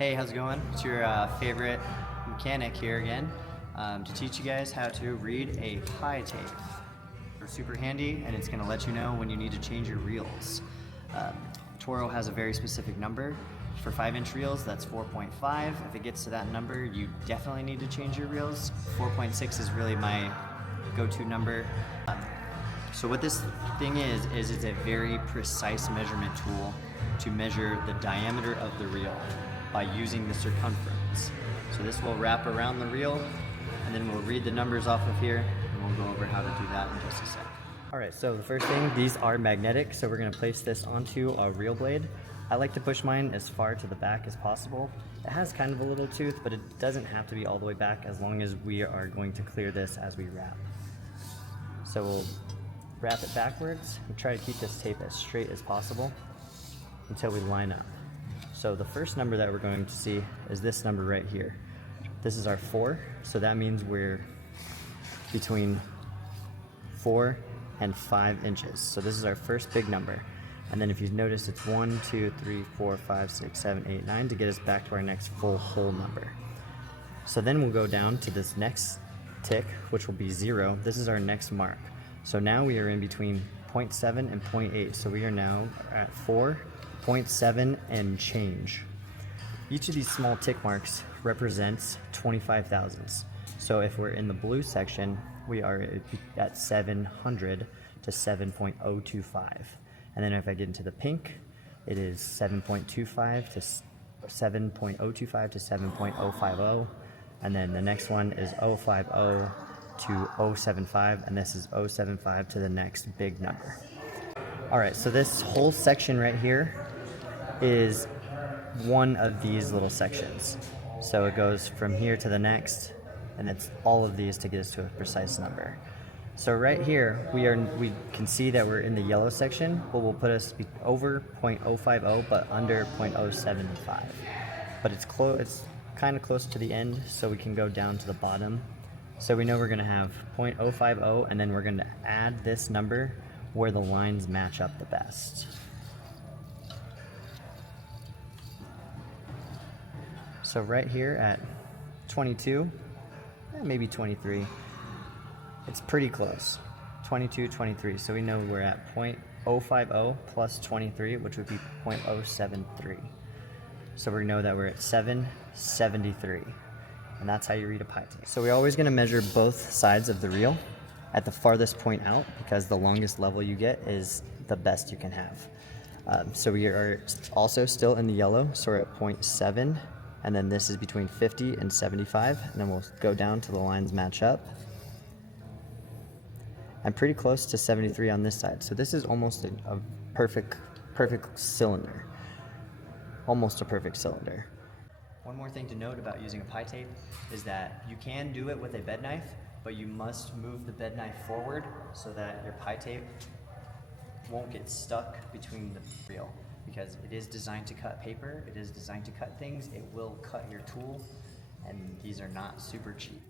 Hey, how's it going? It's your favorite mechanic here again to teach you guys how to read a pie tape. It's super handy and it's going to let you know when you need to change your reels. Toro has a very specific number. For 5-inch reels, that's 4.5. If it gets to that number, you definitely need to change your reels. 4.6 is really my go-to number. So what this thing is it's a very precise measurement tool to measure the diameter of the reel by using the circumference. So this will wrap around the reel and then we'll read the numbers off of here and we'll go over how to do that in just a sec. Alright, so the first thing, these are magnetic, so we're going to place this onto a reel blade. I like to push mine as far to the back as possible. It has kind of a little tooth, but it doesn't have to be all the way back as long as we are going to clear this as we wrap. So we'll wrap it backwards and try to keep this tape as straight as possible until we line up. So the first number that we're going to see is this number right here. This is our 4, so that means we're between 4 and 5 inches. So this is our first big number. And then if you notice, it's 1, 2, 3, 4, 5, 6, 7, 8, 9 to get us back to our next full whole number. So then we'll go down to this next tick, which will be 0. This is our next mark. So now we are in between 0.7 and 0.8. So we are now at 4.7 and change. Each of these small tick marks represents 25 thousandths. So if we're in the blue section, we are at 700 to 7.025. And then if I get into the pink, it is 7.25 to 7.025 to 7.050. And then the next one is 050 to 075, and this is 075 to the next big number. All right, so this whole section right here is one of these little sections. So it goes from here to the next, and it's all of these to get us to a precise number. So right here, we can see that we're in the yellow section, but will put us over 0.050, but under 0.075. But it's kind of close to the end, so we can go down to the bottom. So we know we're going to have 0.050, and then we're going to add this number where the lines match up the best. So right here at 22, maybe 23, it's pretty close, 22, 23. So we know we're at 0.050 plus 23, which would be 0.073. So we know that we're at 773. And that's how you read a pie tape. So we're always going to measure both sides of the reel at the farthest point out, because the longest level you get is the best you can have. So we are also still in the yellow, so we're at 0.7, and then this is between 50 and 75, and then we'll go down till the lines match up. I'm pretty close to 73 on this side, so this is almost a perfect cylinder. Almost a perfect cylinder. One more thing to note about using a pie tape is that you can do it with a bed knife, but you must move the bed knife forward so that your pie tape won't get stuck between the reel, because it is designed to cut paper, it is designed to cut things, it will cut your tool, and these are not super cheap.